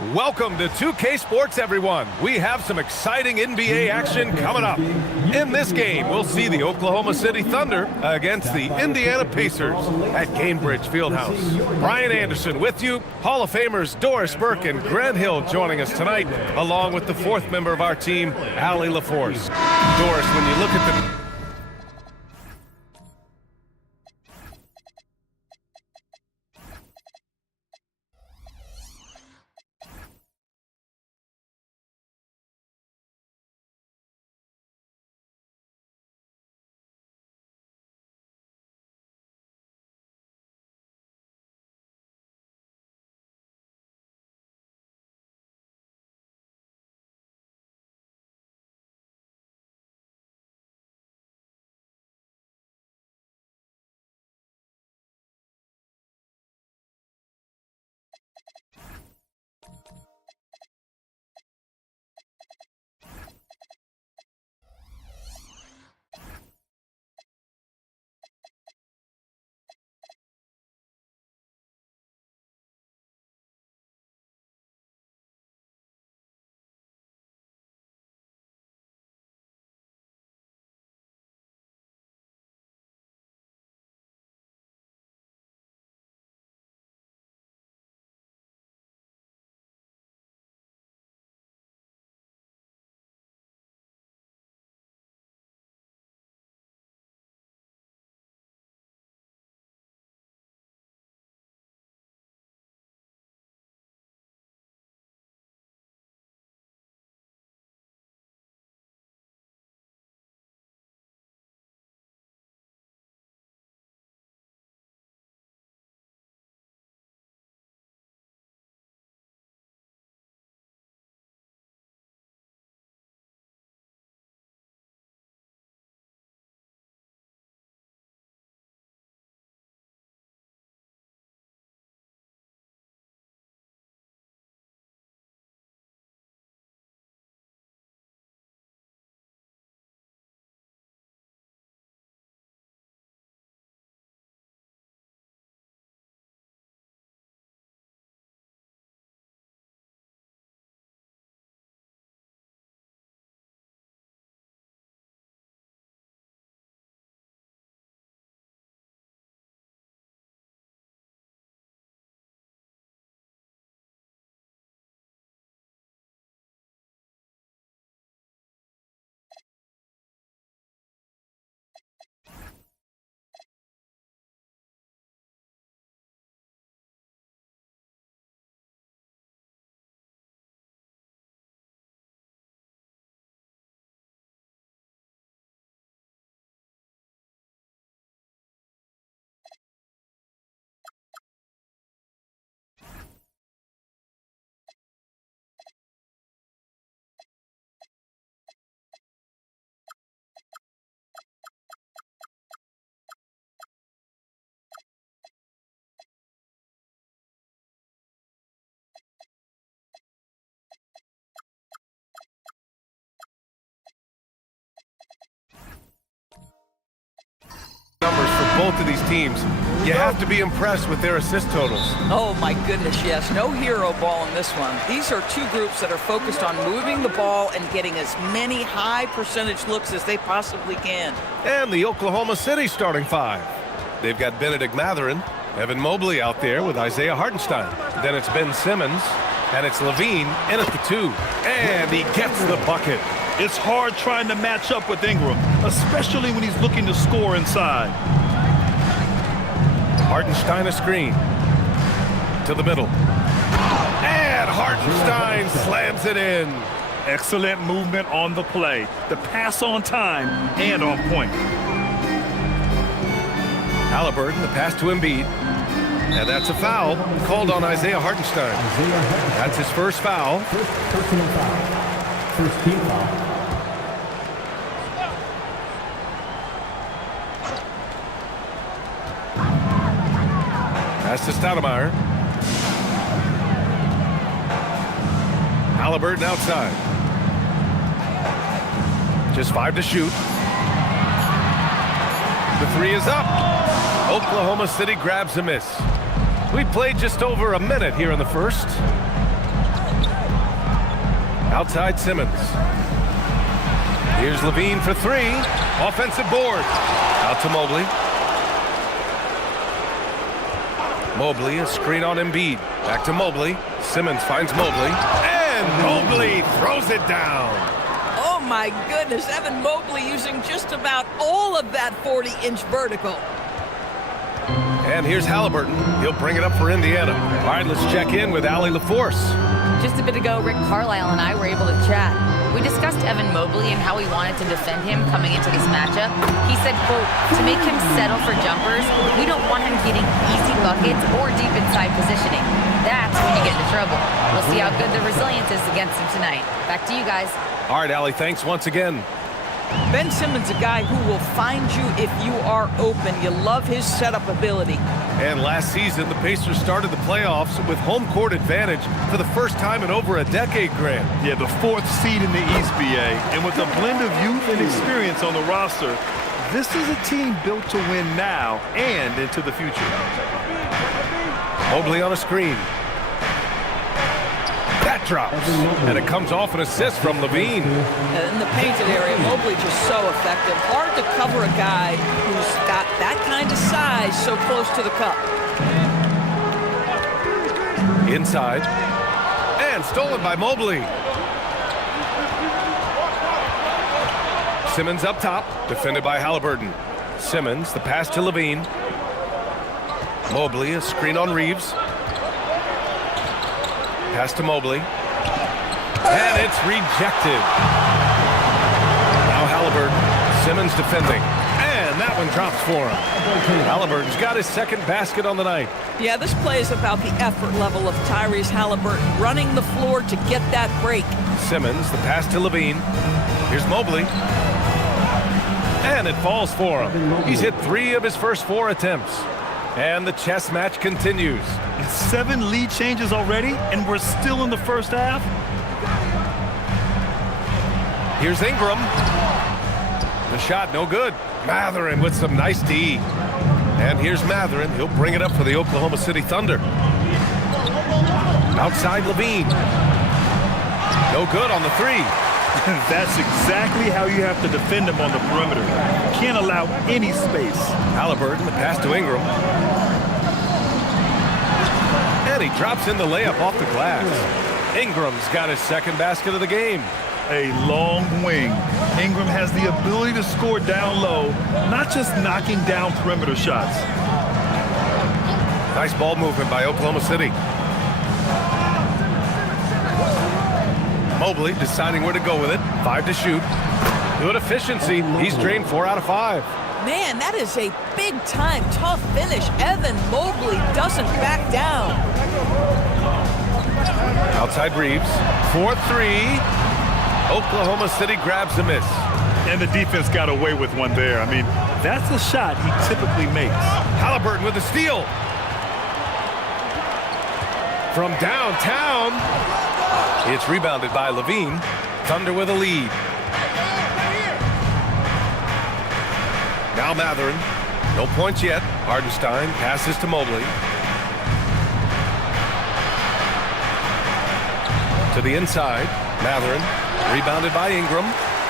Welcome to 2K Sports, everyone. We have some exciting NBA action coming up. In this game, we'll see the Oklahoma City Thunder against the Indiana Pacers at Gainbridge Fieldhouse. Brian Anderson with you. Hall of Famers Doris Burke and Grant Hill joining us tonight, along with the fourth member of our team, Allie LaForce. Doris, when you look at the... numbers for both of these teams, you have to be impressed with their assist totals. Oh my goodness, yes. No hero ball in this one. These are two groups that are focused on moving the ball and getting as many high percentage looks as they possibly can. And the Oklahoma City starting five. They've got Benedict Mathurin, Evan Mobley out there with Isaiah Hartenstein. Then it's Ben Simmons, and it's Levine in at the two. And he gets the bucket. It's hard trying to match up with Ingram, especially when he's looking to score inside. Hartenstein a screen to the middle. And Hartenstein slams it in. Excellent movement on the play. The pass on time and on point. Halliburton, the pass to Embiid. And that's a foul called on Isaiah Hartenstein. That's his first foul. First personal foul. First team foul. Pass to Stoudemire. Halliburton outside. Just 5 to shoot. The three is up. Oklahoma City grabs a miss. We played just over a minute here in the first. Outside Simmons. Here's Levine for three. Offensive board. Out to Mobley. Mobley, a screen on Embiid. Back to Mobley. Simmons finds Mobley. And Mobley throws it down. Oh my goodness, Evan Mobley using just about all of that 40-inch vertical. And here's Halliburton. He'll bring it up for Indiana. All right, let's check in with Allie LaForce. Just a bit ago, Rick Carlisle and I were able to chat. We discussed Evan Mobley and how we wanted to defend him coming into this matchup. He said, quote, to make him settle for jumpers, we don't want him getting easy buckets or deep inside positioning. That's when you get into trouble. We'll see how good the resilience is against him tonight. Back to you guys. All right, Allie, thanks once again. Ben Simmons, a guy who will find you if you are open. You love his setup ability. And last season, the Pacers started the playoffs with home court advantage for the first time in over a decade, Grant. Yeah, the 4th seed in the East, BA. And with a blend of youth and experience on the roster, this is a team built to win now and into the future. Mobley on a screen. That drops. And it comes off an assist from Levine. In the painted area, Mobley just so effective. Hard to cover a guy who's got that kind of size so close to the cup. Inside. And stolen by Mobley. Simmons up top. Defended by Halliburton. Simmons, the pass to Levine. Mobley, a screen on Reeves. Pass to Mobley. And it's rejected. Now Halliburton. Simmons defending. And that one drops for him. Halliburton's got his second basket on the night. Yeah, this play is about the effort level of Tyrese Halliburton running the floor to get that break. Simmons, the pass to Levine. Here's Mobley. And it falls for him. He's hit 3 of his first 4 attempts. And the chess match continues. 7 lead changes already, and we're still in the first half. Here's Ingram. The shot no good. Matherin with some nice D. And here's Matherin. He'll bring it up for the Oklahoma City Thunder. Outside Levine. No good on the 3. That's exactly how you have to defend him on the perimeter. You can't allow any space. Halliburton, the pass to Ingram. And he drops in the layup off the glass. Ingram's got his second basket of the game. A long wing. Ingram has the ability to score down low, not just knocking down perimeter shots. Nice ball movement by Oklahoma City. Mobley deciding where to go with it. 5 to shoot. Good efficiency. He's drained 4 out of 5. Man, that is a big-time tough finish. Evan Mobley doesn't back down. Outside Reeves. 4-3. Oklahoma City grabs a miss. And the defense got away with one there. I mean, that's a shot he typically makes. Halliburton with the steal. From downtown. It's rebounded by Levine. Thunder with a lead. Now Matherin. No points yet. Hardenstein passes to Mobley. To the inside. Matherin. Rebounded by Ingram.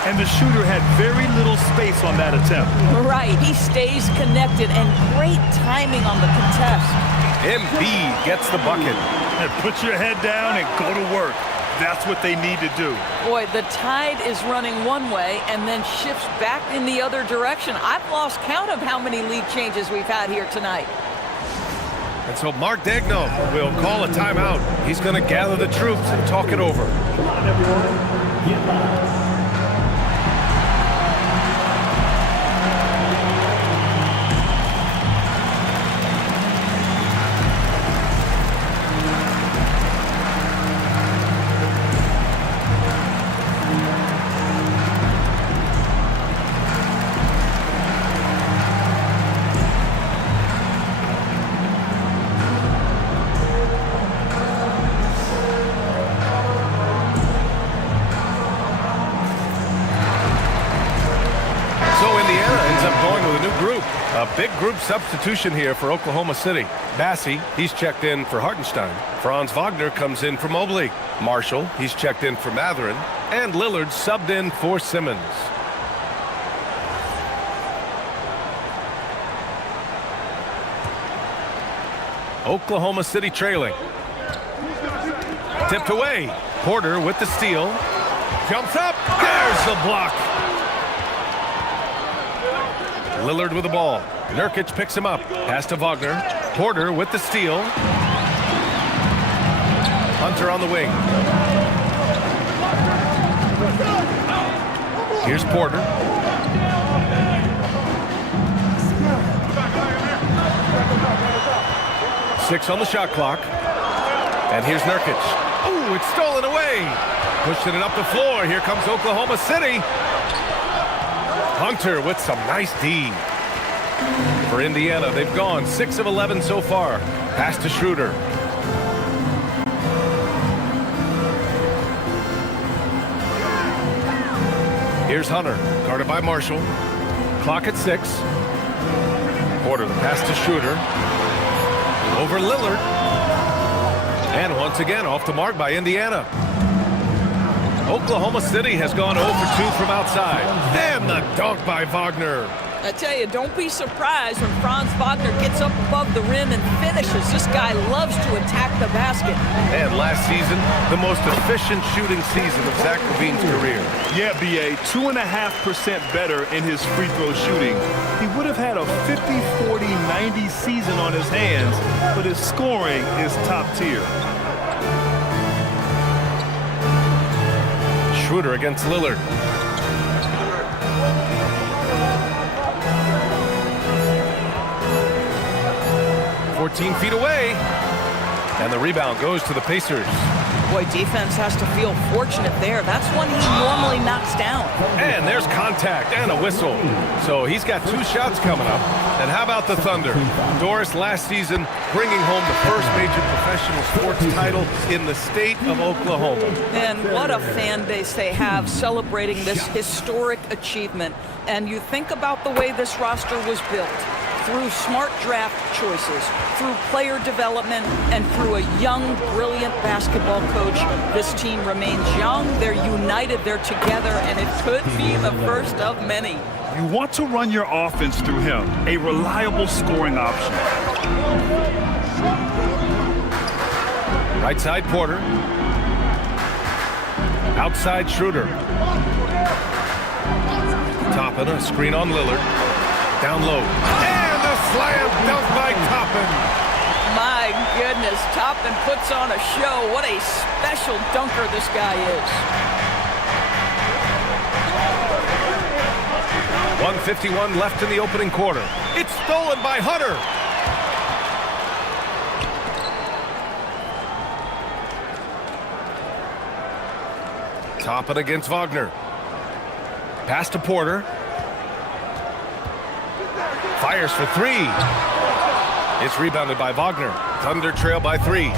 And the shooter had very little space on that attempt. Right. He stays connected and great timing on the contest. Embiid gets the bucket. And put your head down and go to work. That's what they need to do. Boy, the tide is running one way and then shifts back in the other direction. I've lost count of how many lead changes we've had here tonight. And so Mark Daigneault will call a timeout. He's going to gather the troops and talk it over. Come on, everyone. Get live. A big group substitution here for Oklahoma City. Bassey, he's checked in for Hartenstein. Franz Wagner comes in for Mobley. Marshall, he's checked in for Matherin. And Lillard subbed in for Simmons. Oklahoma City trailing. Tipped away. Porter with the steal. Jumps up. There's the block. Lillard with the ball. Nurkic picks him up. Pass to Wagner. Porter with the steal. Hunter on the wing. Here's Porter. Six on the shot clock. And here's Nurkic. Ooh, it's stolen away. Pushing it up the floor. Here comes Oklahoma City. Hunter with some nice D. For Indiana, they've gone 6 of 11 so far. Pass to Schroeder. Here's Hunter, guarded by Marshall. Clock at 6. Porter, the pass to Schroeder. Over Lillard. And once again, off the mark by Indiana. Oklahoma City has gone 0 for 2 from outside. And the dunk by Wagner. I tell you, don't be surprised when Franz Wagner gets up above the rim and finishes. This guy loves to attack the basket. And last season, the most efficient shooting season of Zach LaVine's career. Yeah, B.A., 2.5% better in his free throw shooting. He would have had a 50-40-90 season on his hands, but his scoring is top tier. Schroeder against Lillard. "14 feet away." And the rebound goes to the Pacers. Boy, defense has to feel fortunate there. That's one he normally knocks down. And there's contact and a whistle. So he's got 2 shots coming up. And how about the Thunder? Doris last season bringing home the first major professional sports title in the state of Oklahoma. And what a fan base they have celebrating this historic achievement. And you think about the way this roster was built. Through smart draft choices, through player development, and through a young, brilliant basketball coach, this team remains young, they're united, they're together, and it could be the first of many. You want to run your offense through him, a reliable scoring option. Right side Porter. Outside Schroeder. Toppin, a screen on Lillard. Down low. And a slam dunk by Toppin. My goodness, Toppin puts on a show. What a special dunker this guy is. 1:51 left in the opening quarter. It's stolen by Hunter. Toppin against Wagner. Pass to Porter. Fires for 3. It's rebounded by Wagner. Thunder trail by 3.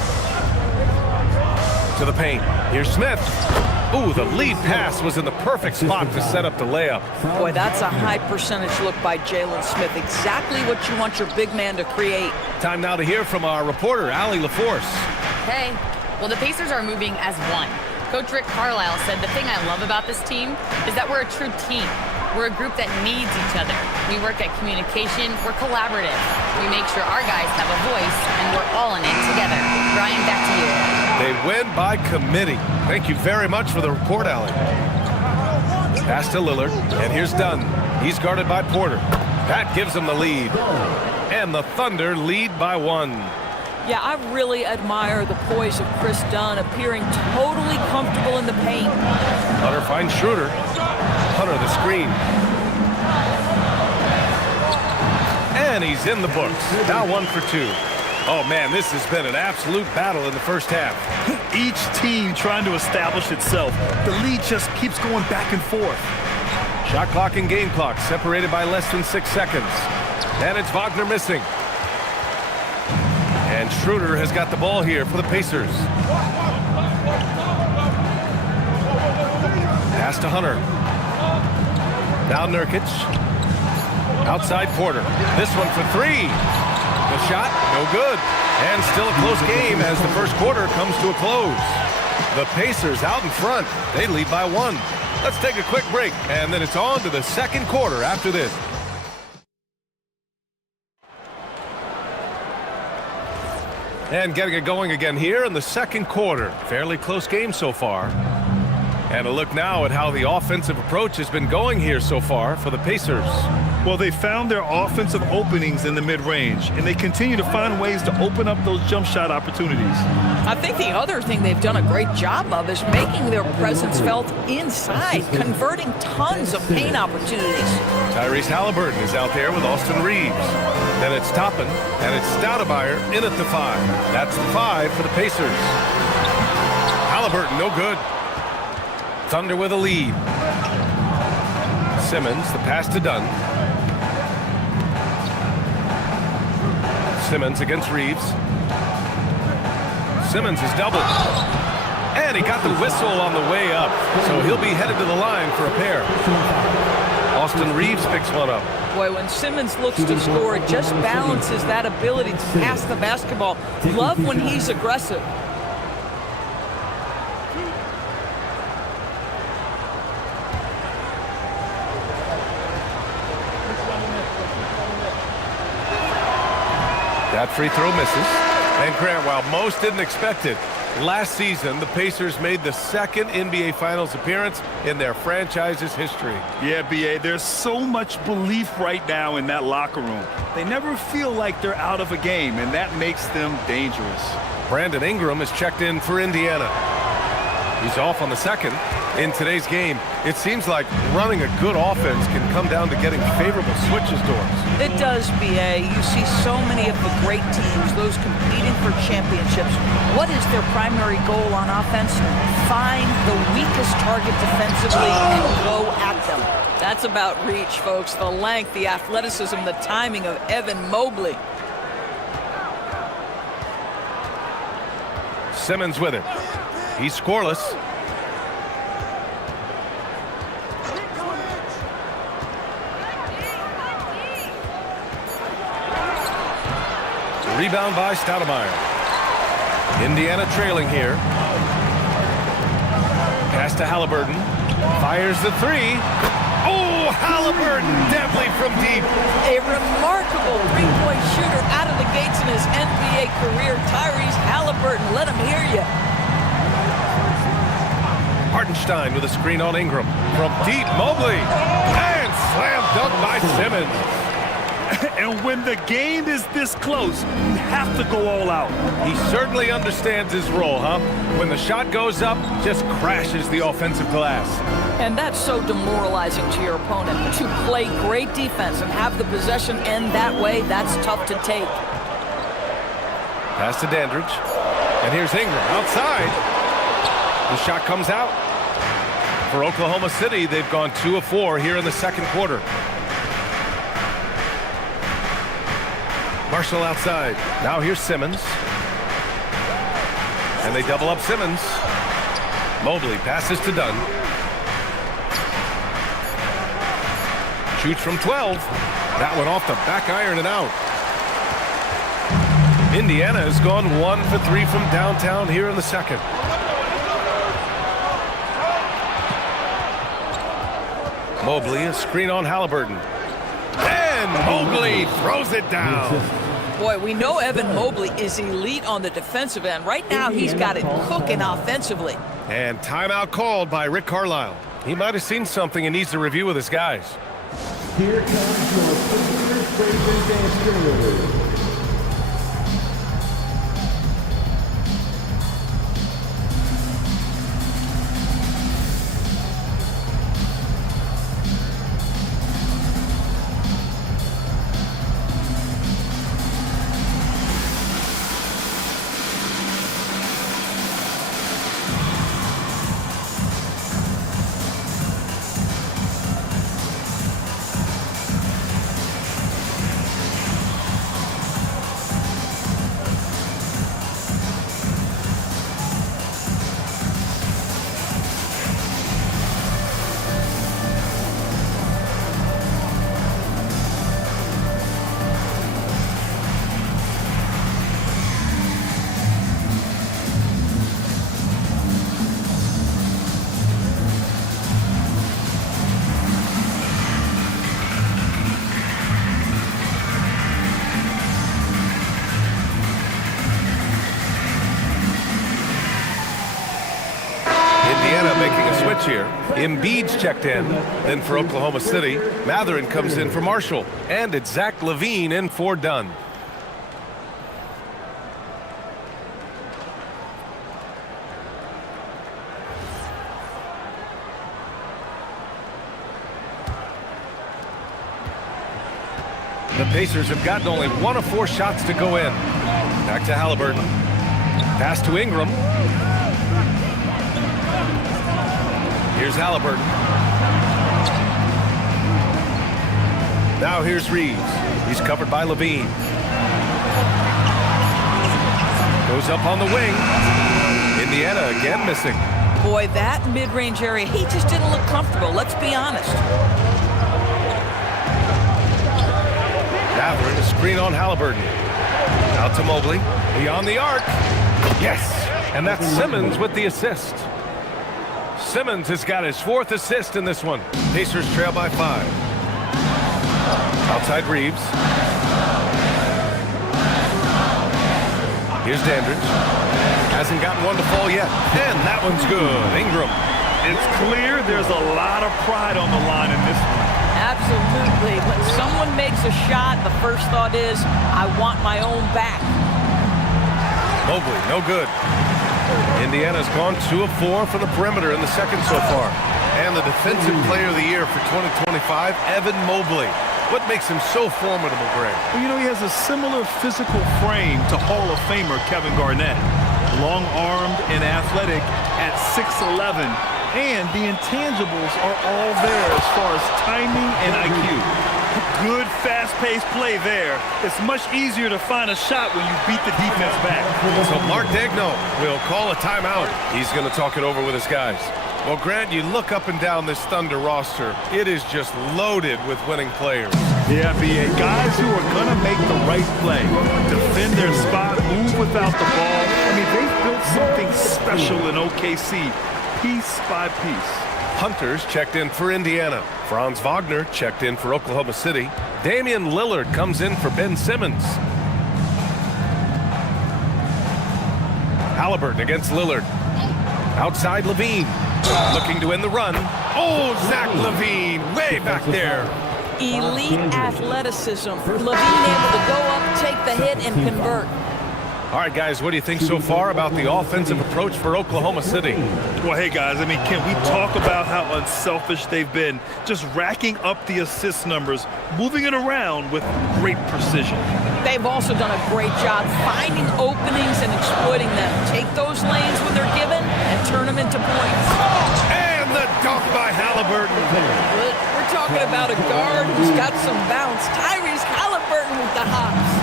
To the paint. Here's Smith. Ooh, the lead pass was in the perfect spot to set up the layup. Boy, that's a high percentage look by Jalen Smith. Exactly what you want your big man to create. Time now to hear from our reporter, Allie LaForce. Hey, well, the Pacers are moving as one. Coach Rick Carlisle said the thing I love about this team is that we're a true team. We're a group that needs each other. We work at communication. We're collaborative. We make sure our guys have a voice, and we're all in it together. Brian, back to you. They win by committee. Thank you very much for the report, Allie. Pass to Lillard, and here's Dunn. He's guarded by Porter. That gives them the lead. And the Thunder lead by 1. Yeah, I really admire the poise of Chris Dunn, appearing totally comfortable in the paint. Hunter finds Schroeder. Hunter the screen. And he's in the books. Now 1 for 2. Oh, man, this has been an absolute battle in the first half. Each team trying to establish itself. The lead just keeps going back and forth. Shot clock and game clock separated by less than 6 seconds. And it's Wagner missing. And Schroeder has got the ball here for the Pacers. Pass to Hunter. Now Nurkic. Outside Porter. This one for three. The shot, no good. And still a close game as the first quarter comes to a close. The Pacers out in front. They lead by 1. Let's take a quick break, and then it's on to the second quarter after this. And getting it going again here in the second quarter. Fairly close game so far. And a look now at how the offensive approach has been going here so far for the Pacers. Well, they found their offensive openings in the mid-range, and they continue to find ways to open up those jump shot opportunities. I think the other thing they've done a great job of is making their presence felt inside, converting tons of paint opportunities. Tyrese Halliburton is out there with Austin Reeves. Then it's Toppin, and it's Stoudemire in at the 5. That's the 5 for the Pacers. Halliburton, no good. Thunder with a lead. Simmons, the pass to Dunn. Simmons against Reeves. Simmons is doubled. And he got the whistle on the way up. So he'll be headed to the line for a pair. Austin Reeves picks one up. Boy, when Simmons looks to score, it just balances that ability to pass the basketball. Love when he's aggressive. That free throw misses. And Grant, while most didn't expect it, last season the Pacers made the second NBA Finals appearance in their franchise's history. Yeah, B.A., there's so much belief right now in that locker room. They never feel like they're out of a game, and that makes them dangerous. Brandon Ingram is checked in for Indiana. He's off on the second. In today's game, it seems like running a good offense can come down to getting favorable switches doors. It does, B.A. You see so many of the great teams, those competing for championships. What is their primary goal on offense? Find the weakest target defensively and go at them. That's about reach, folks. The length, the athleticism, the timing of Evan Mobley. Simmons with it. He's scoreless. Rebound by Stoudemire. Indiana trailing here. Pass to Halliburton. Fires the three. Oh, Halliburton deadly from deep. A remarkable three-point shooter out of the gates in his NBA career. Tyrese Halliburton, let him hear you. Hartenstein with a screen on Ingram. From deep, Mobley. And slam dunk by Simmons. And when the game is this close, you have to go all out. He certainly understands his role, huh? When the shot goes up, just crashes the offensive glass. And that's so demoralizing to your opponent. To play great defense and have the possession end that way, that's tough to take. Pass to Dandridge. And here's Ingram outside. The shot comes out. For Oklahoma City, they've gone 2 of 4 here in the second quarter. Marshall outside. Now here's Simmons. And they double up Simmons. Mobley passes to Dunn. Shoots from 12. That one off the back iron and out. Indiana has gone 1 for 3 from downtown here in the second. Mobley, a screen on Halliburton. And Mobley throws it down. Boy, we know Evan Mobley is elite on the defensive end. Right now, he's got it cooking offensively. And timeout called by Rick Carlisle. He might have seen something and needs to review with his guys. Here comes your Pacers Breakers and Steelers. Indiana making a switch here. Embiid's checked in. Then for Oklahoma City, Matherin comes in for Marshall. And it's Zach LaVine in for Dunn. The Pacers have gotten only 1 of 4 shots to go in. Back to Halliburton. Pass to Ingram. Here's Halliburton. Now here's Reeves. He's covered by LaVine. Goes up on the wing. Indiana again missing. Boy, that mid-range area, he just didn't look comfortable. Let's be honest. Matherin, a screen on Halliburton. Out to Mobley. Beyond the arc. Yes! And that's Simmons with the assist. Simmons has got his 4th assist in this one. Pacers trail by 5. Outside Reeves. Here's Dandridge. Hasn't gotten one to fall yet. And that one's good. Ingram. It's clear there's a lot of pride on the line in this one. Absolutely. When someone makes a shot, the first thought is, I want my own back. Mobley, no good. Indiana's gone 2 of 4 from the perimeter in the second so far. And the Defensive Player of the Year for 2025, Evan Mobley. What makes him so formidable, Greg? Well, you know, he has a similar physical frame to Hall of Famer Kevin Garnett. Long-armed and athletic at 6'11", and the intangibles are all there as far as timing and IQ. Good, fast-paced play there. It's much easier to find a shot when you beat the defense back. So Mark Daigneault will call a timeout. He's going to talk it over with his guys. Well, Grant, you look up and down this Thunder roster. It is just loaded with winning players. Yeah, B.A. Guys who are going to make the right play, defend their spot, move without the ball. I mean, they've built something special in OKC, piece by piece. Hunter's checked in for Indiana. Franz Wagner checked in for Oklahoma City. Damian Lillard comes in for Ben Simmons. Halliburton against Lillard. Outside LaVine. Looking to end the run. Oh, Zach LaVine way back there. Elite athleticism. LaVine able to go up, take the hit, and convert. All right, guys, what do you think so far about the offensive approach for Oklahoma City? Well, hey, guys, I mean, can we talk about how unselfish they've been? Just racking up the assist numbers, moving it around with great precision. They've also done a great job finding openings and exploiting them. Take those lanes when they're given and turn them into points. And the dunk by Halliburton. We're talking about a guard who's got some bounce. Tyrese Halliburton with the hops.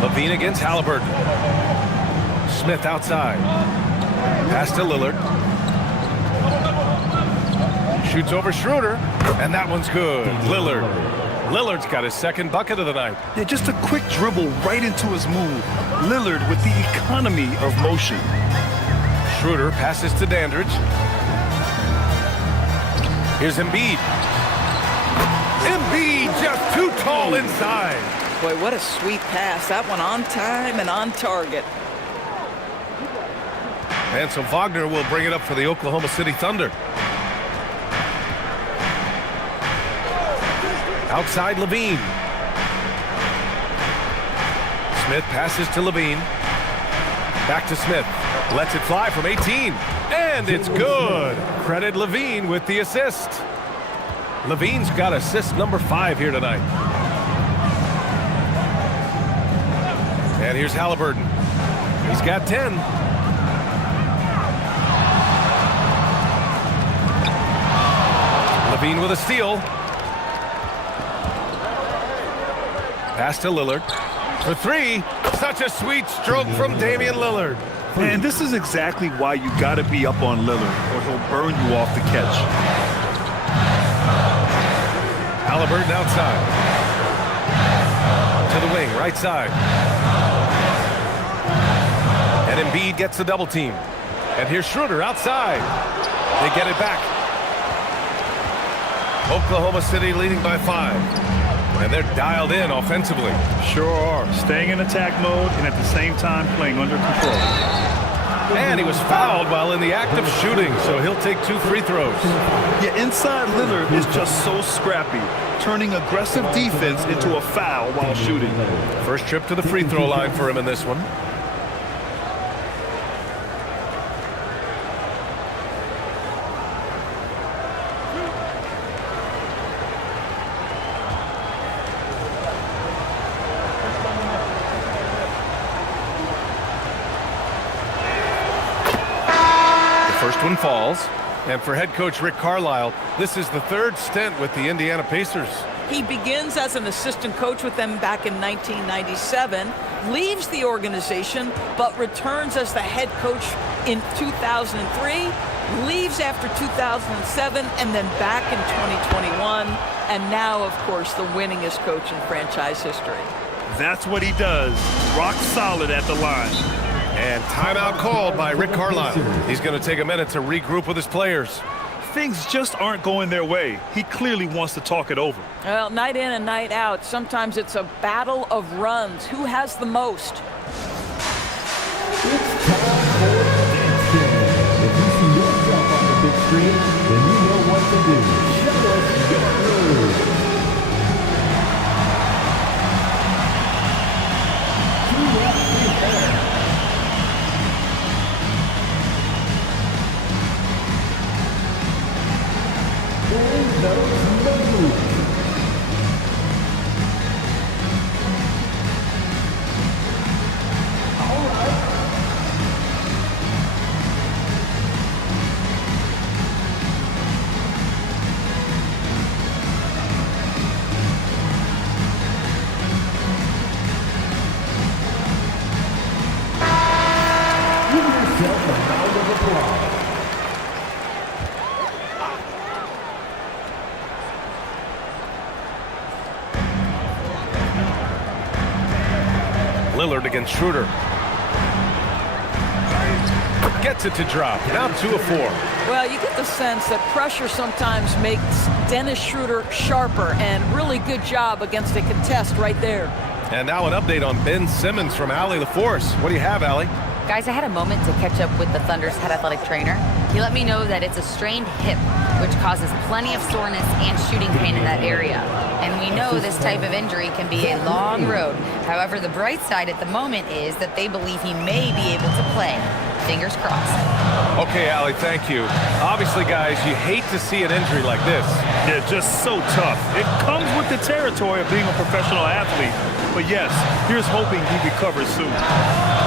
LaVine against Halliburton. Smith outside. Pass to Lillard. Shoots over Schroeder, and that one's good. Lillard's got his 2nd bucket of the night. Yeah, just a quick dribble right into his move. Lillard with the economy of motion. Schroeder passes to Dandridge. Here's Embiid. Embiid just too tall inside. Boy, what a sweet pass. That one on time and on target. And so Wagner will bring it up for the Oklahoma City Thunder. Outside LaVine. Smith passes to LaVine. Back to Smith. Lets it fly from 18. And it's good. Credit LaVine with the assist. LaVine's got assist number 5 here tonight. And here's Halliburton. He's got 10. LaVine with a steal. Pass to Lillard. For 3. Such a sweet stroke from Damian Lillard. And this is exactly why you got to be up on Lillard, or he'll burn you off the catch. Halliburton outside. To the wing, right side. And Embiid gets the double team. And here's Schroeder outside. They get it back. Oklahoma City leading by 5. And they're dialed in offensively. Sure are. Staying in attack mode and at the same time playing under control. And he was fouled while in the act of shooting, so he'll take 2 free throws. Yeah, inside Lillard is just so scrappy, turning aggressive defense into a foul while shooting. First trip to the free throw line for him in this one. First one falls. And for head coach Rick Carlisle, this is the 3rd stint with the Indiana Pacers. He begins as an assistant coach with them back in 1997, leaves the organization, but returns as the head coach in 2003, leaves after 2007, and then back in 2021, and now, of course, the winningest coach in franchise history. That's what he does. Rock solid at the line. And timeout called by Rick Carlisle. He's going to take a minute to regroup with his players. Things just aren't going their way. He clearly wants to talk it over. Well, night in and night out, sometimes it's a battle of runs. Who has the most? It's time for Dance Game. If you see yourself on the big screen, then you know what to do. Show us your move. Lillard against Schroeder. Gets it to drop. Now 2 of 4. Well, you get the sense that pressure sometimes makes Dennis Schroeder sharper, and really good job against a contest right there. And now an update on Ben Simmons from Allie LaForce. What do you have, Allie? Guys, I had a moment to catch up with the Thunder's head athletic trainer. He let me know that it's a strained hip, which causes plenty of soreness and shooting pain in that area. And we know this type of injury can be a long road. However, the bright side at the moment is that they believe he may be able to play. Fingers crossed. Okay, Allie, thank you. Obviously, guys, you hate to see an injury like this. Yeah, just so tough. It comes with the territory of being a professional athlete. But yes, here's hoping he recovers soon.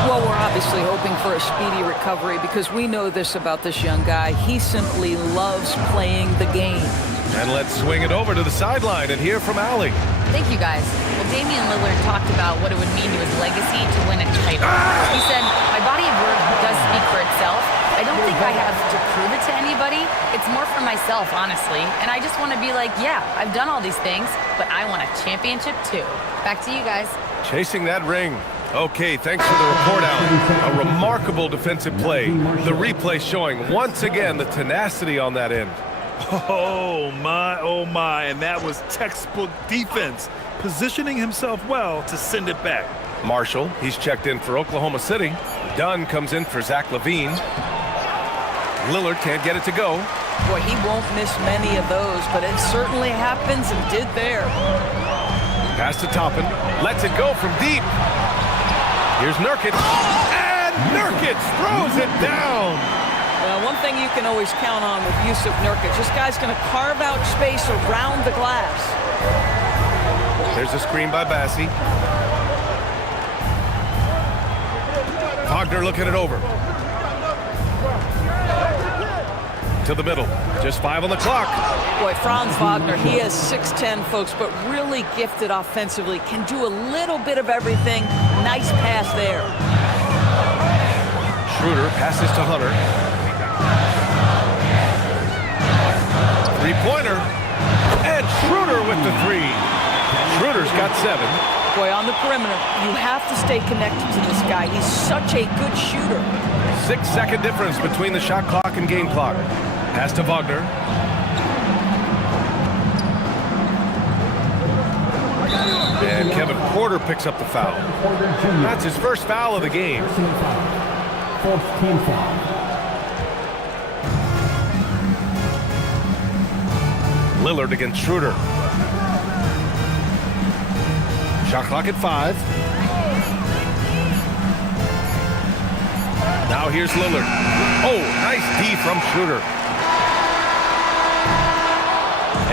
Well, we're obviously hoping for a speedy recovery because we know this about this young guy. He simply loves playing the game. And let's swing it over to the sideline and hear from Allie. Thank you, guys. Well, Damian Lillard talked about what it would mean to his legacy to win a title. He said, my body of work does speak for itself. I don't think I have to prove it to anybody. It's more for myself, honestly. And I just want to be like, yeah, I've done all these things, but I want a championship too. Back to you guys. Chasing that ring. Okay, thanks for the report, Allen. A remarkable defensive play. The replay showing once again the tenacity on that end. Oh my, and that was textbook defense, positioning himself well to send it back. Marshall, he's checked in for Oklahoma City. Dunn comes in for Zach LaVine. Lillard can't get it to go. Boy, he won't miss many of those, but it certainly happens and did there. Pass to Toppin, lets it go from deep. Here's Nurkic, and Nurkic throws it down. Well, one thing you can always count on with Yusuf Nurkic, this guy's going to carve out space around the glass. There's a screen by Bassi. Wagner looking it over. To the middle, just 5 on the clock. Boy, Franz Wagner, he is 6'10", folks, but really gifted offensively. Can do a little bit of everything. Nice pass there. Schroeder passes to Hunter. Three-pointer. And Schroeder with the 3. Schroeder's got 7. Boy, on the perimeter, you have to stay connected to this guy. He's such a good shooter. 6-second difference between the shot clock and game clock. Pass to Wagner. And Kevin Porter picks up the foul. That's his first foul of the game. first team foul. Lillard against Schroeder. Shot clock at 5. Now here's Lillard. Oh, nice D from Schroeder.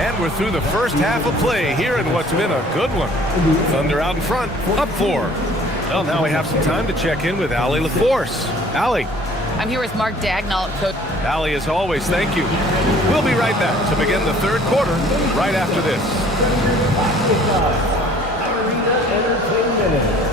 And we're through the first half of play here in what's been a good one. Thunder out in front, up 4. Well, now we have some time to check in with Allie LaForce. Allie. I'm here with Mark Dagnall, coach. Allie, as always, thank you. We'll be right back to begin the third quarter right after this. Arena Entertainment.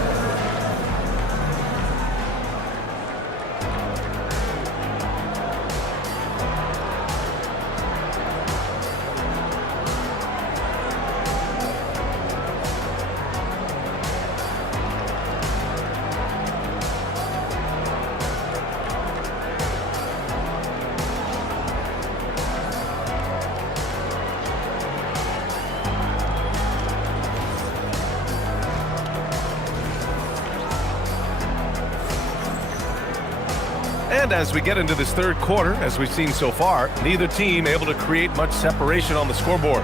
And as we get into this third quarter, as we've seen so far, neither team able to create much separation on the scoreboard.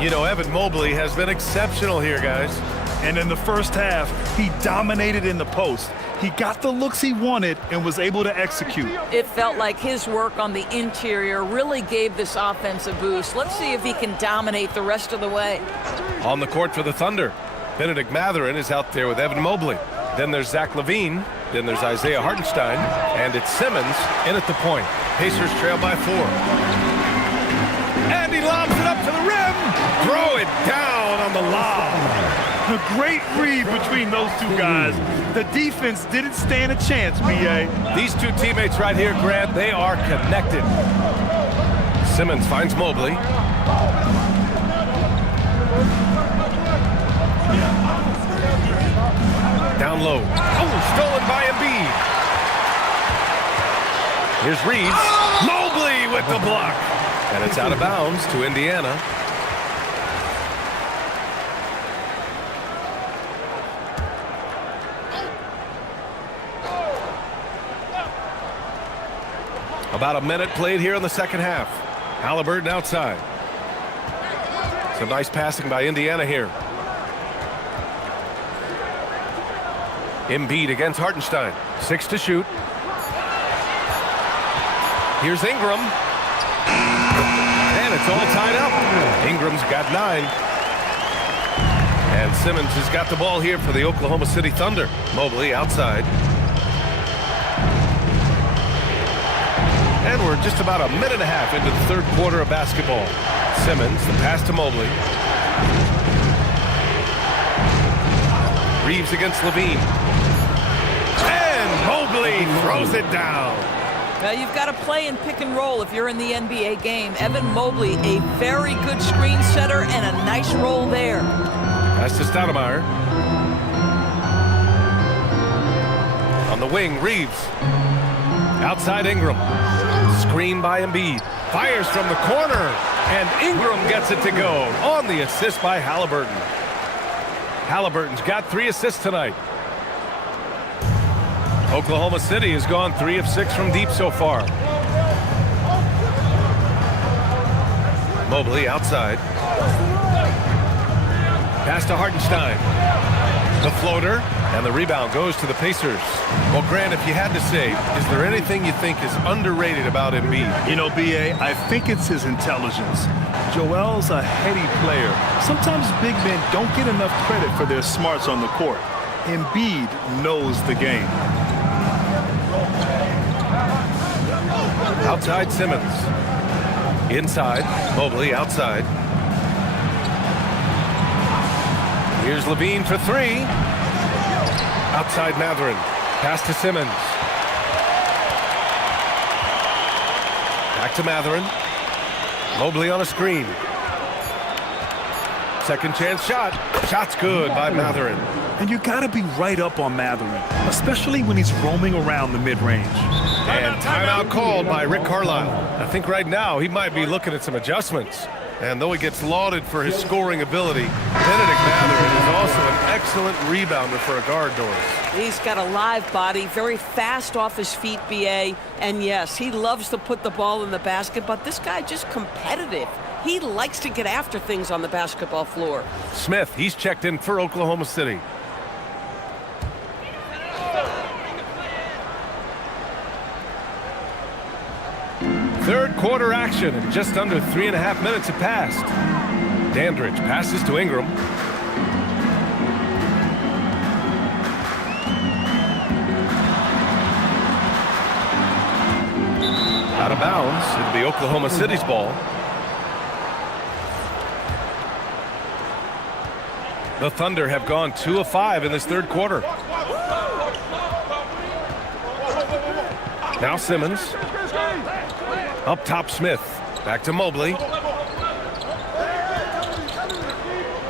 You know, Evan Mobley has been exceptional here, guys. And in the first half, he dominated in the post. He got the looks he wanted and was able to execute. It felt like his work on the interior really gave this offense a boost. Let's see if he can dominate the rest of the way. On the court for the Thunder, Benedict Mathurin is out there with Evan Mobley. Then there's Zach LaVine. Then there's Isaiah Hartenstein. And it's Simmons in at the point. Pacers trail by 4. And he lobs it up to the rim. Throw it down on the lob. A great read between those two guys. The defense didn't stand a chance, B.A. These two teammates right here, Grant, they are connected. Simmons finds Mobley. Down low. Oh, stolen by Embiid. Here's Reeves. Mobley with the block. And it's out of bounds to Indiana. About a minute played here in the second half. Halliburton outside. Some nice passing by Indiana here. Embiid against Hartenstein. 6 to shoot. Here's Ingram. And it's all tied up. Ingram's got 9. And Simmons has got the ball here for the Oklahoma City Thunder. Mobley outside. And we're just about a minute and a half into the third quarter of basketball. Simmons, the pass to Mobley. Reeves against LaVine. And Mobley throws it down. Well, you've got to play in pick and roll if you're in the NBA game. Evan Mobley, a very good screen setter and a nice roll there. Pass to Stoudemire. On the wing, Reeves. Outside Ingram. Screen by Embiid. Fires from the corner. And Ingram gets it to go on the assist by Halliburton. Halliburton's got 3 assists tonight. Oklahoma City has gone 3 of 6 from deep so far. Mobley outside. Pass to Hartenstein. The floater, and the rebound goes to the Pacers. Well, Grant, if you had to say, is there anything you think is underrated about Embiid? You know, B.A., I think it's his intelligence. Joel's a heady player. Sometimes big men don't get enough credit for their smarts on the court. Embiid knows the game. Outside Simmons. Inside, Mobley outside. Here's LaVine for 3. Outside Mathurin. Pass to Simmons. Back to Mathurin. Mobley on a screen. Second chance shot. Shot's good by Mathurin. And you got to be right up on Mathurin, especially when he's roaming around the mid-range. And timeout called by Rick Carlisle. I think right now he might be looking at some adjustments. And though he gets lauded for his scoring ability, Benedict Mathurin is also an excellent rebounder for a guard, Doris. He's got a live body, very fast off his feet, BA. And yes, he loves to put the ball in the basket, but this guy just competitive. He likes to get after things on the basketball floor. Smith, he's checked in for Oklahoma City. Third quarter action, and just under 3.5 minutes have passed. Dandridge passes to Ingram. Out of bounds. It'll be Oklahoma City's ball. The Thunder have gone 2 of 5 in this third quarter. Now Simmons. Up top, Smith. Back to Mobley.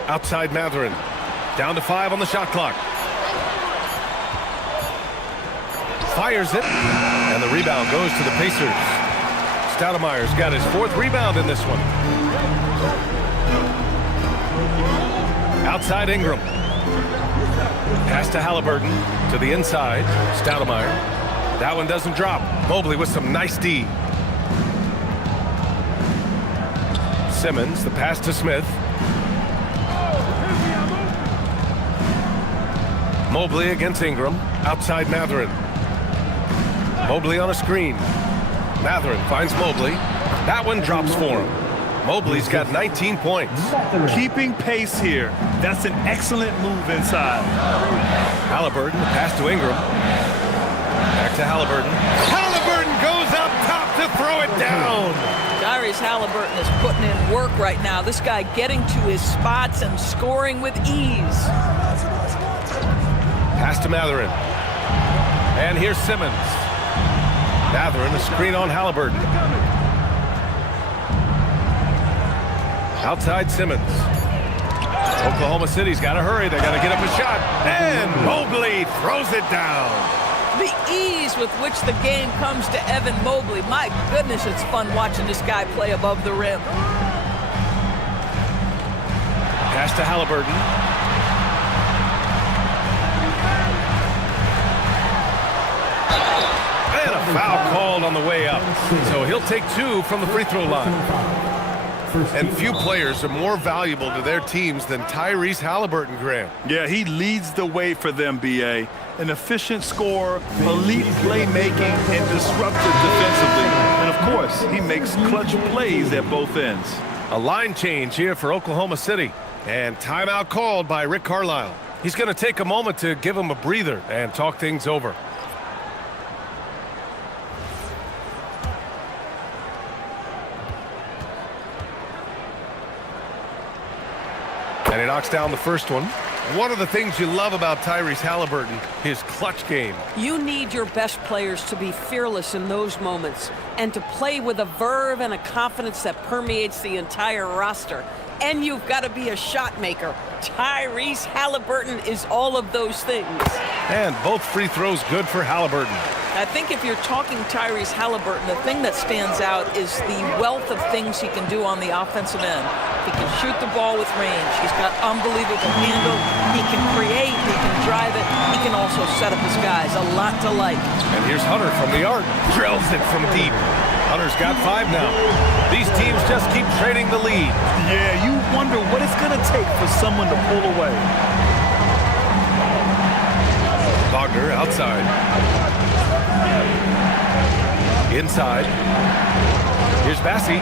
Outside Mathurin. Down to 5 on the shot clock. Fires it. And the rebound goes to the Pacers. Stoudemire's got his 4th rebound in this one. Outside Ingram. Pass to Halliburton. To the inside. Stoudemire. That one doesn't drop. Mobley with some nice D. Simmons, the pass to Smith. Mobley against Ingram. Outside Mathurin. Mobley on a screen. Mathurin finds Mobley. That one drops for him. Mobley's got 19 points. Keeping pace here. That's an excellent move inside. Halliburton, the pass to Ingram. Back to Halliburton. Halliburton goes up top to throw it down. Tyrese Halliburton is putting in work right now. This guy getting to his spots and scoring with ease. Pass to Mathurin. And here's Simmons. Mathurin, a screen on Halliburton. Outside Simmons. Oklahoma City's got to hurry. They got to get up a shot. And Mobley throws it down. The ease with which the game comes to Evan Mobley. My goodness, it's fun watching this guy play above the rim. Pass to Halliburton. And a foul called on the way up. So he'll take 2 from the free throw line. And few players are more valuable to their teams than Tyrese Halliburton, Graham. Yeah, he leads the way for them, BA. An efficient scorer, elite playmaking, and disruptive defensively. And of course, he makes clutch plays at both ends. A line change here for Oklahoma City. And timeout called by Rick Carlisle. He's going to take a moment to give him a breather and talk things over. And he knocks down the first one. One of the things you love about Tyrese Halliburton, his clutch game. You need your best players to be fearless in those moments and to play with a verve and a confidence that permeates the entire roster. And you've got to be a shot maker. Tyrese Halliburton is all of those things. And both free throws good for Halliburton. I think if you're talking Tyrese Halliburton, the thing that stands out is the wealth of things he can do on the offensive end. He can shoot the ball with range. He's got unbelievable handle. He can create. He can drive it. He can also set up his guys. A lot to like. And here's Hunter from the arc. Drills it from deep. Hunter's got 5 now. These teams just keep trading the lead. Yeah, you wonder what it's going to take for someone to pull away. Wagner outside. Inside. Here's Bassey.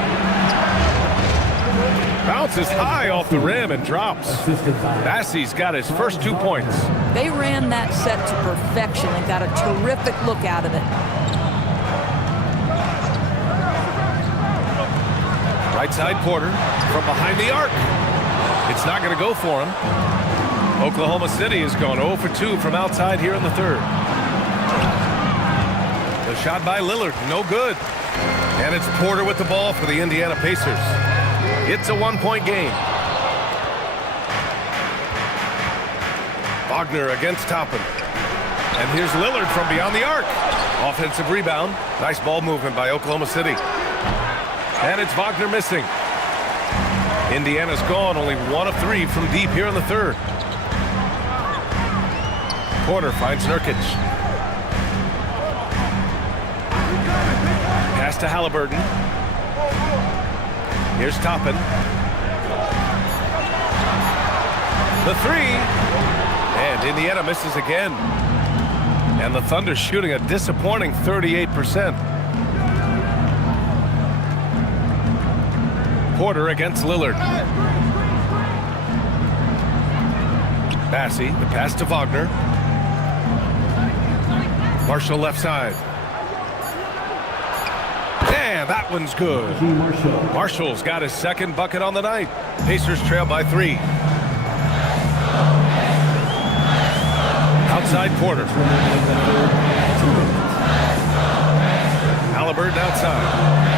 Bounces high off the rim and drops. Bassey's got his first 2 points. They ran that set to perfection and got a terrific look out of it. Right side Porter from behind the arc. It's not going to go for him. Oklahoma City has gone 0 for 2 from outside here in the third. The shot by Lillard, no good. And it's Porter with the ball for the Indiana Pacers. It's a 1-point game. Wagner against Toppin. And here's Lillard from beyond the arc. Offensive rebound. Nice ball movement by Oklahoma City. And it's Wagner missing. Indiana's gone only 1 of 3 from deep here in the third. Porter finds Nurkic. Pass to Halliburton. Here's Toppin. The three. And Indiana misses again. And the Thunder shooting a disappointing 38%. Porter against Lillard. Bassey, the pass to Wagner. Marshall left side. And that one's good. Marshall's got his second bucket on the night. Pacers trail by 3. Outside Porter. Halliburton outside.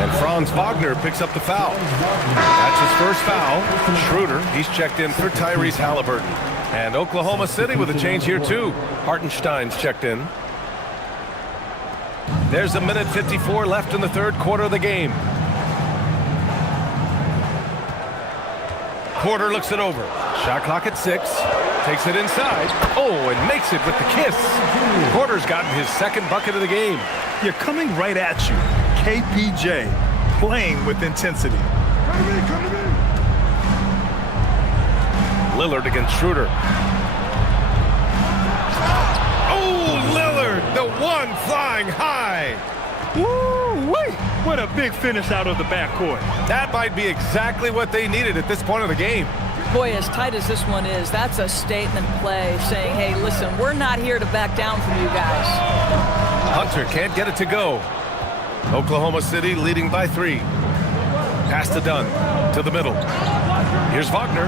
And Franz Wagner picks up the foul. That's his first foul. Schroeder, he's checked in for Tyrese Halliburton. And Oklahoma City with a change here too. Hartenstein's checked in. There's a minute 54 left in the third quarter of the game. Porter looks it over. Shot clock at 6. Takes it inside. Oh, and makes it with the kiss. Porter's gotten his second bucket of the game. You're coming right at you. KPJ playing with intensity. Lillard against Schroeder. Oh, Lillard, the one flying high. Woo-wee! What a big finish out of the backcourt. That might be exactly what they needed at this point of the game. Boy, as tight as this one is, that's a statement play saying, hey, listen, we're not here to back down from you guys. Hunter can't get it to go. Oklahoma City leading by 3. Pass to Dunn to the middle. Here's Wagner.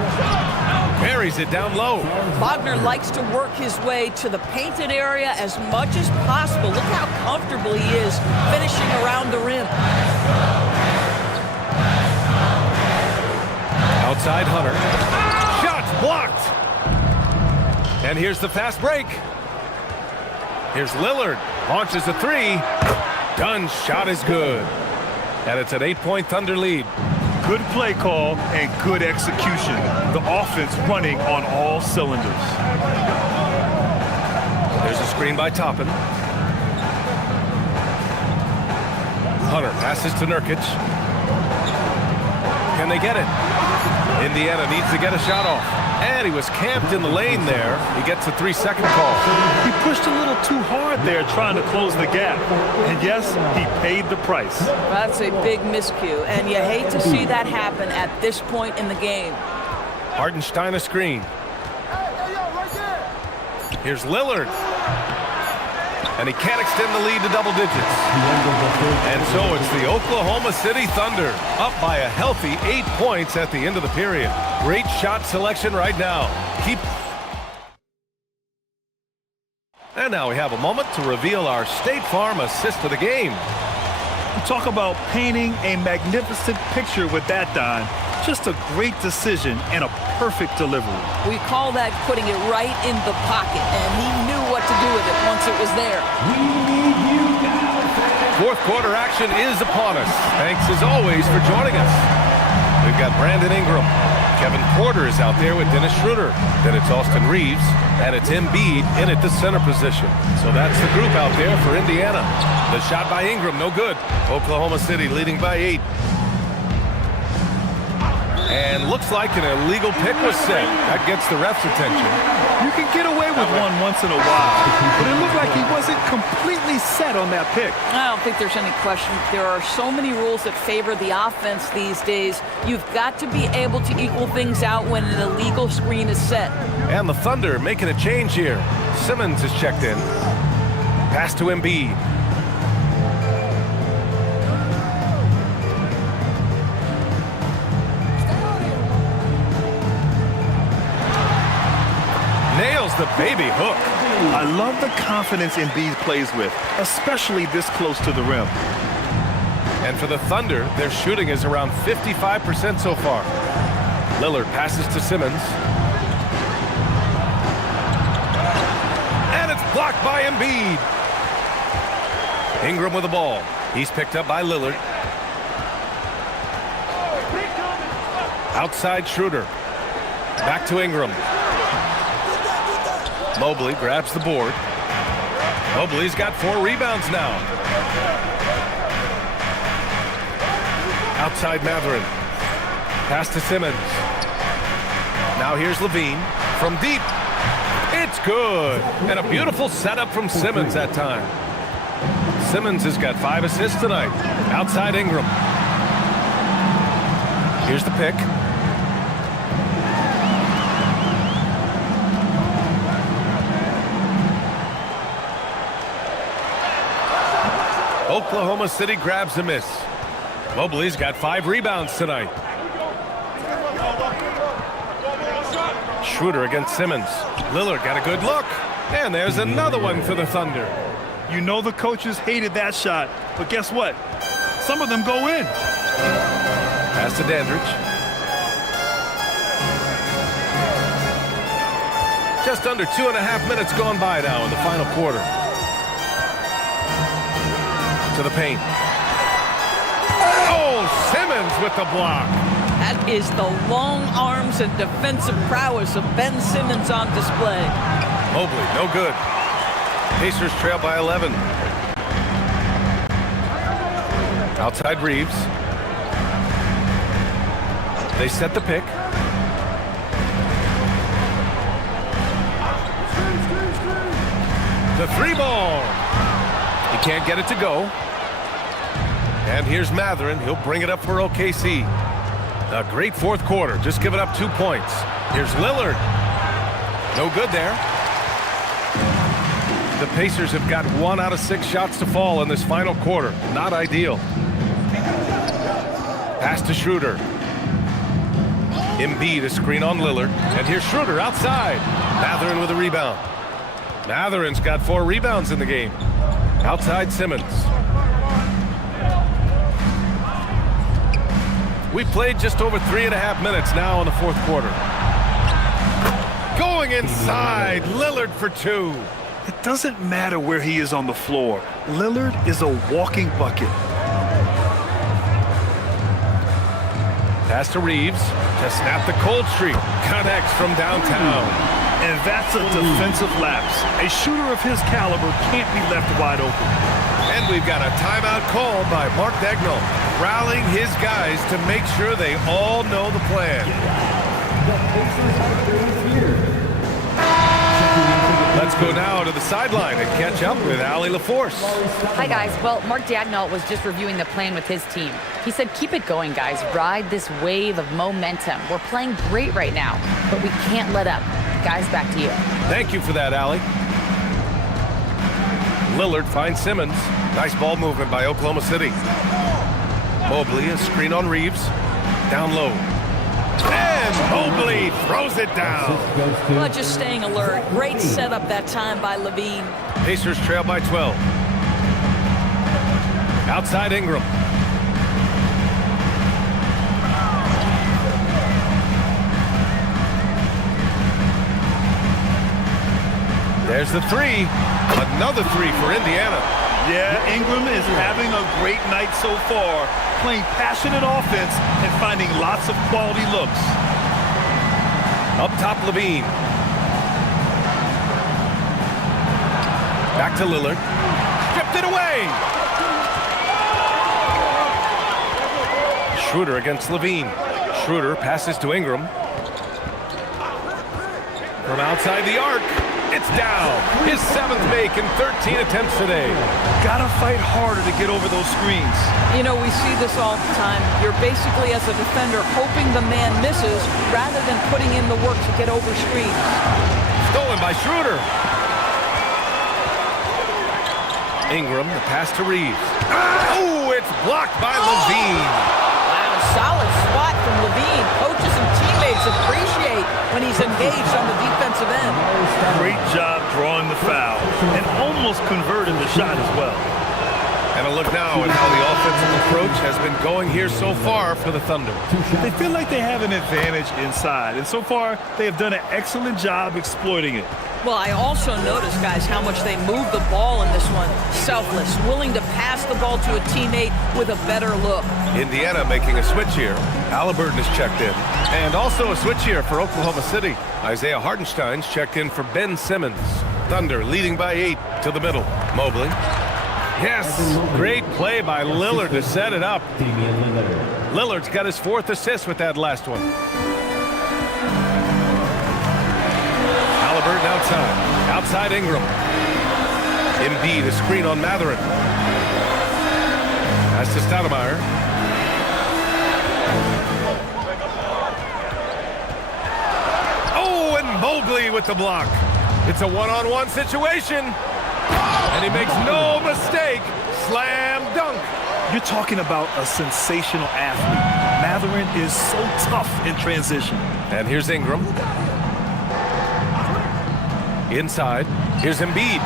Buries it down low. Wagner likes to work his way to the painted area as much as possible. Look how comfortable he is finishing around the rim. Outside Hunter. Shots blocked. And here's the fast break. Here's Lillard. Launches a 3. Dunn's shot is good. And it's an 8-point Thunder lead. Good play call and good execution. The offense running on all cylinders. There's a screen by Toppin. Hunter passes to Nurkic. Can they get it? Indiana needs to get a shot off. And he was camped in the lane there. He gets a 3-second call. He pushed a little too hard there trying to close the gap. And yes, he paid the price. That's a big miscue, and you hate to see that happen at this point in the game. Hartenstein a screen. Here's Lillard. And he can't extend the lead to double digits. And so it's the Oklahoma City Thunder up by a healthy 8 points at the end of the period. Great shot selection right now. And now we have a moment to reveal our State Farm assist of the game. Talk about painting a magnificent picture with that, Don. Just a great decision and a perfect delivery. We call that putting it right in the pocket, and he knew what to do with it once it was there. We need you now. Fourth quarter action is upon us. Thanks as always for joining us. We've got Brandon Ingram. Kevin Porter is out there with Dennis Schroeder. Then it's Austin Reeves, and it's Embiid in at the center position. So that's the group out there for Indiana. The shot by Ingram, no good. Oklahoma City leading by 8. And looks like an illegal pick was set. That gets the ref's attention. You can get away with one once in a while, but it looked like he wasn't completely set on that pick. I don't think there's any question. There are so many rules that favor the offense these days. You've got to be able to equal things out when an illegal screen is set. And the Thunder making a change here. Simmons is checked in. Pass to Embiid. Nails the baby hook. I love the confidence Embiid plays with, especially this close to the rim. And for the Thunder, their shooting is around 55% so far. Lillard passes to Simmons. And it's blocked by Embiid. Ingram with the ball. He's picked up by Lillard. Outside Schroeder. Back to Ingram. Mobley grabs the board. Mobley's got 4 rebounds now. Outside Mathurin. Pass to Simmons. Now here's Levine from deep. It's good. And a beautiful setup from Simmons that time. Simmons has got 5 assists tonight. Outside Ingram. Here's the pick. Oklahoma City grabs a miss. Mobley's got 5 rebounds tonight. Schroeder against Simmons. Lillard got a good look. And there's another one for the Thunder. You know the coaches hated that shot, but guess what? Some of them go in. Pass to Dandridge. Just under 2.5 minutes gone by now in the final quarter. To the paint. Oh, Simmons with the block. That is the long arms and defensive prowess of Ben Simmons on display. Mobley, no good. Pacers trail by 11. Outside Reeves. They set the pick. The 3-ball. He can't get it to go. And here's Mathurin. He'll bring it up for OKC. A great fourth quarter. Just giving up 2 points. Here's Lillard. No good there. The Pacers have got 1 out of 6 shots to fall in this final quarter. Not ideal. Pass to Schroeder. Embiid a screen on Lillard. And here's Schroeder outside. Mathurin with a rebound. Mathurin's got 4 rebounds in the game. Outside Simmons. We played just over 3.5 minutes now in the fourth quarter. Going inside, Lillard for 2. It doesn't matter where he is on the floor. Lillard is a walking bucket. Pass to Reeves to snap the cold streak. Connects from downtown. And that's a defensive lapse. A shooter of his caliber can't be left wide open. And we've got a timeout called by Mark Dagnall, rallying his guys to make sure they all know the plan. Let's go now to the sideline and catch up with Allie LaForce. Hi, guys. Well, Mark Dagnall was just reviewing the plan with his team. He said, keep it going, guys. Ride this wave of momentum. We're playing great right now, but we can't let up. Guys, back to you. Thank you for that, Allie. Lillard finds Simmons. Nice ball movement by Oklahoma City. Mobley, a screen on Reeves. Down low. And Mobley throws it down. Well, just staying alert. Great setup that time by Levine. Pacers trail by 12. Outside Ingram. There's the 3. Another 3 for Indiana. Yeah, Ingram is having a great night so far, playing passionate offense and finding lots of quality looks. Up top, Levine. Back to Lillard. Stripped it away. Schroeder against Levine. Schroeder passes to Ingram. From outside the arc. It's down. His 7th make in 13 attempts today. Gotta fight harder to get over those screens. You know, we see this all the time. You're basically, as a defender, hoping the man misses rather than putting in the work to get over screens. Stolen by Schroeder. Ingram, the pass to Reeves. Oh, it's blocked by Levine. Wow, solid spot from Levine. Coaches and teammates appreciate when he's engaged on the defensive end. Great job drawing the foul and almost converted the shot as well. And a look now at how the offensive approach has been going here so far for the Thunder. They feel like they have an advantage inside, and so far they have done an excellent job exploiting it. Well, I also noticed, guys, how much they move the ball in this one. Selfless, willing to pass the ball to a teammate with a better look. Indiana making a switch here. Halliburton is checked in. And also a switch here for Oklahoma City. Isaiah Hartenstein's checked in for Ben Simmons. Thunder leading by 8 to the middle. Mobley. Yes, great play by Lillard to set it up. Lillard's got his 4th assist with that last one. Halliburton outside. Outside Ingram. Embiid, a screen on Matherin. That's to Stoudemire. Oh, and Mobley with the block. It's a one-on-one situation. And he makes no mistake. Slam dunk. You're talking about a sensational athlete. Matherin is so tough in transition. And here's Ingram. Inside. Here's Embiid.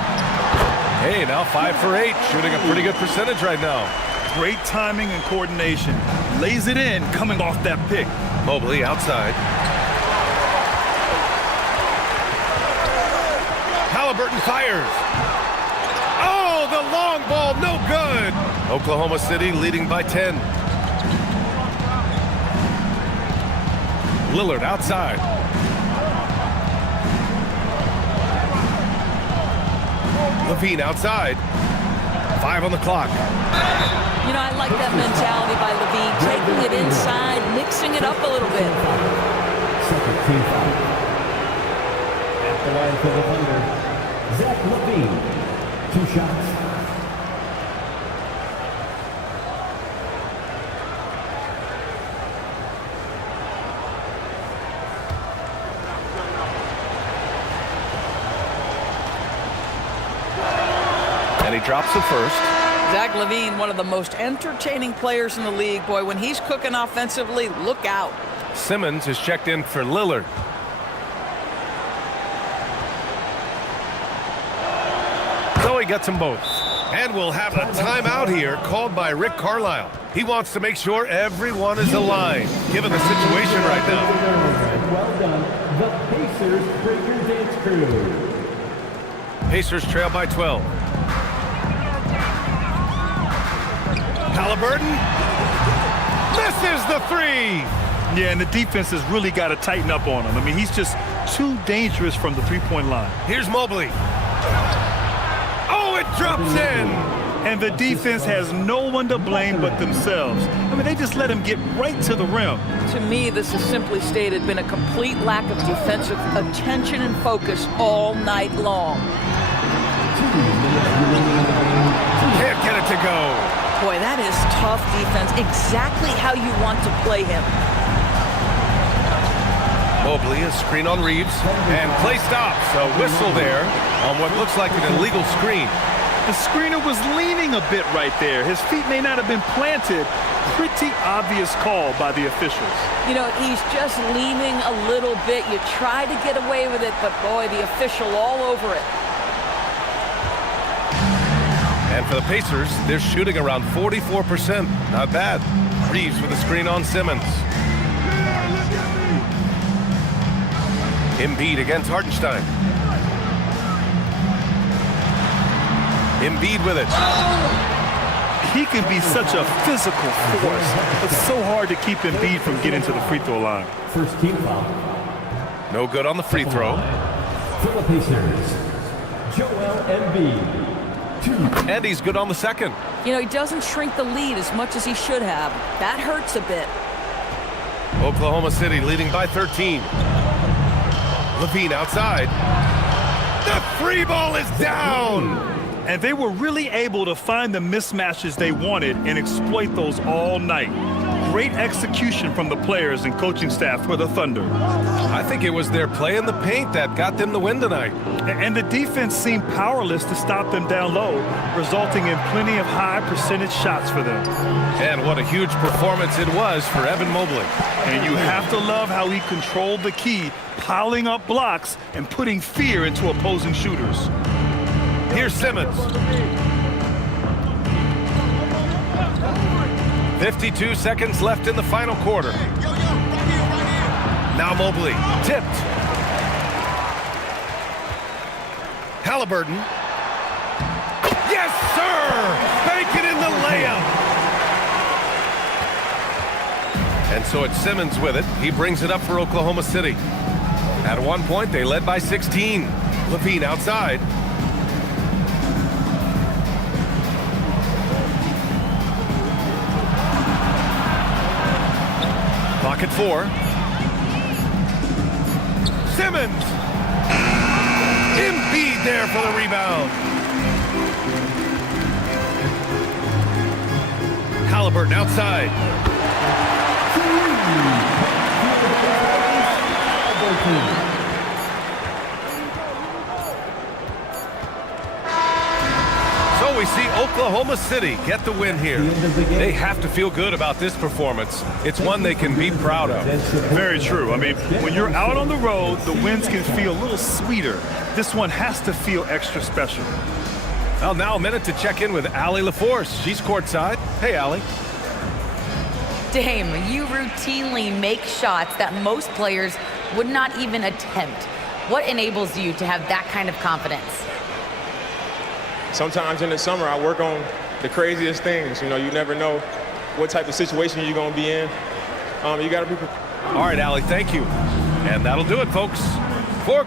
Hey, now 5 for 8. Shooting a pretty good percentage right now. Great timing and coordination. Lays it in coming off that pick. Mobley outside. Halliburton fires. Oh, the long ball, no good. Oklahoma City leading by 10. Lillard outside. Levine outside. 5 on the clock. You know, I like that mentality by Levine, taking it inside, mixing it up a little bit. Second team foul. At the line for the Thunder, Zach Levine. 2 shots. And he drops the first. Zach Levine, one of the most entertaining players in the league. Boy, when he's cooking offensively, look out. Simmons is checked in for Lillard. So he gets them both. And we'll have a timeout here called by Rick Carlisle. He wants to make sure everyone is aligned, given the situation right now. Well done, the Pacers Breaker Dance Crew. Pacers trail by 12. Halliburton misses the 3. Yeah, and the defense has really got to tighten up on him. I mean, he's just too dangerous from the three-point line. Here's Mobley. Oh, it drops in. And the defense has no one to blame but themselves. I mean, they just let him get right to the rim. To me, this is simply stated been a complete lack of defensive attention and focus all night long. Can't get it to go. Boy, that is tough defense. Exactly how you want to play him. Mobley, a screen on Reeves, and play stops. A whistle there on what looks like an illegal screen. The screener was leaning a bit right there. His feet may not have been planted. Pretty obvious call by the officials. You know, he's just leaning a little bit. You try to get away with it, but boy, the official all over it. And for the Pacers, they're shooting around 44%. Not bad. Reeves with a screen on Simmons. Embiid against Hartenstein. Embiid with it. He can be such a physical force. It's so hard to keep Embiid from getting to the free throw line. First team foul. No good on the free throw. For the Pacers, Joel Embiid. 2. And he's good on the second. You know, he doesn't shrink the lead as much as he should have. That hurts a bit. Oklahoma City leading by 13. Levine outside. The free ball is down. And they were really able to find the mismatches they wanted and exploit those all night. Great execution from the players and coaching staff for the Thunder. I think it was their play in the paint that got them the win tonight. And the defense seemed powerless to stop them down low, resulting in plenty of high percentage shots for them. And what a huge performance it was for Evan Mobley. And you have to love how he controlled the key, piling up blocks and putting fear into opposing shooters. Here's Simmons. 52 seconds left in the final quarter. Now Mobley, tipped. Halliburton. Yes, sir! Bank it in the layup. And so it's Simmons with it. He brings it up for Oklahoma City. At one point, they led by 16. Levine outside. Clock at 4. Simmons! Embiid there for the rebound. Halliburton outside. So we see Oklahoma City get the win here. They have to feel good about this performance. It's one they can be proud of. Very true. I mean, when you're out on the road, the wins can feel a little sweeter. This one has to feel extra special. Well, now a minute to check in with Allie LaForce. She's courtside. Hey, Allie. Dame, you routinely make shots that most players would not even attempt. What enables you to have that kind of confidence? Sometimes in the summer, I work on the craziest things. You know, you never know what type of situation you're going to be in. You got to be prepared. All right, Allie, thank you. And that'll do it, folks. For